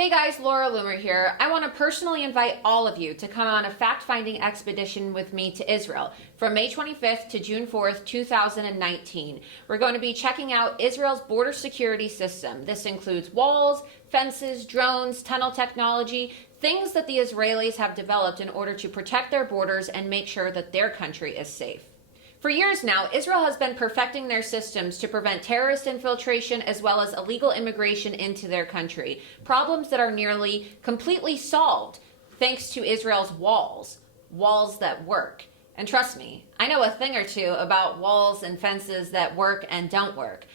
Hey guys, Laura Loomer here. I want to personally invite all of you to come on a fact-finding expedition with me to Israel from May 25th to June 4th, 2019. We're going to be checking out Israel's border security system. This includes walls, fences, drones, tunnel technology, things that the Israelis have developed in order to protect their borders and make sure that their country is safe. For years now, Israel has been perfecting their systems to prevent terrorist infiltration as well as illegal immigration into their country, problems that are nearly completely solved thanks to Israel's walls that work. And trust me, I know a thing or two about walls and fences that work and don't work.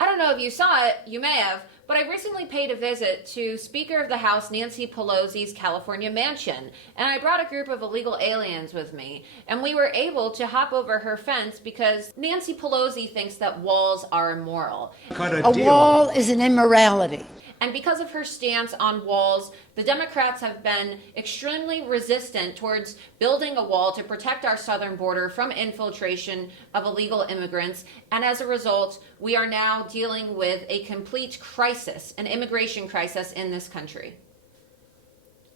I don't know if you saw it, you may have, but I recently paid a visit to Speaker of the House Nancy Pelosi's California mansion, and I brought a group of illegal aliens with me, and we were able to hop over her fence because Nancy Pelosi thinks that walls are immoral. A wall is an immorality. And because of her stance on walls, the Democrats have been extremely resistant towards building a wall to protect our southern border from infiltration of illegal immigrants. And as a result, we are now dealing with a complete crisis, an immigration crisis in this country.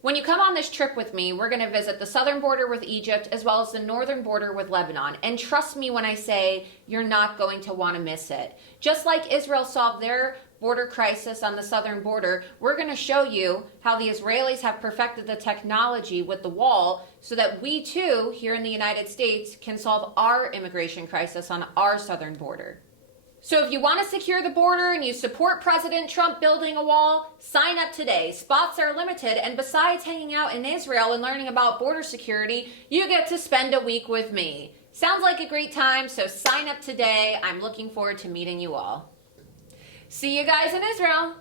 When you come on this trip with me, we're going to visit the southern border with Egypt as well as the northern border with Lebanon. And trust me when I say you're not going to want to miss it. Just like Israel solved their border crisis on the southern border, we're going to show you how the Israelis have perfected the technology with the wall so that we too, here in the United States, can solve our immigration crisis on our southern border. So if you want to secure the border and you support President Trump building a wall, sign up today. Spots are limited, and besides hanging out in Israel and learning about border security, you get to spend a week with me. Sounds like a great time, so sign up today. I'm looking forward to meeting you all. See you guys in Israel.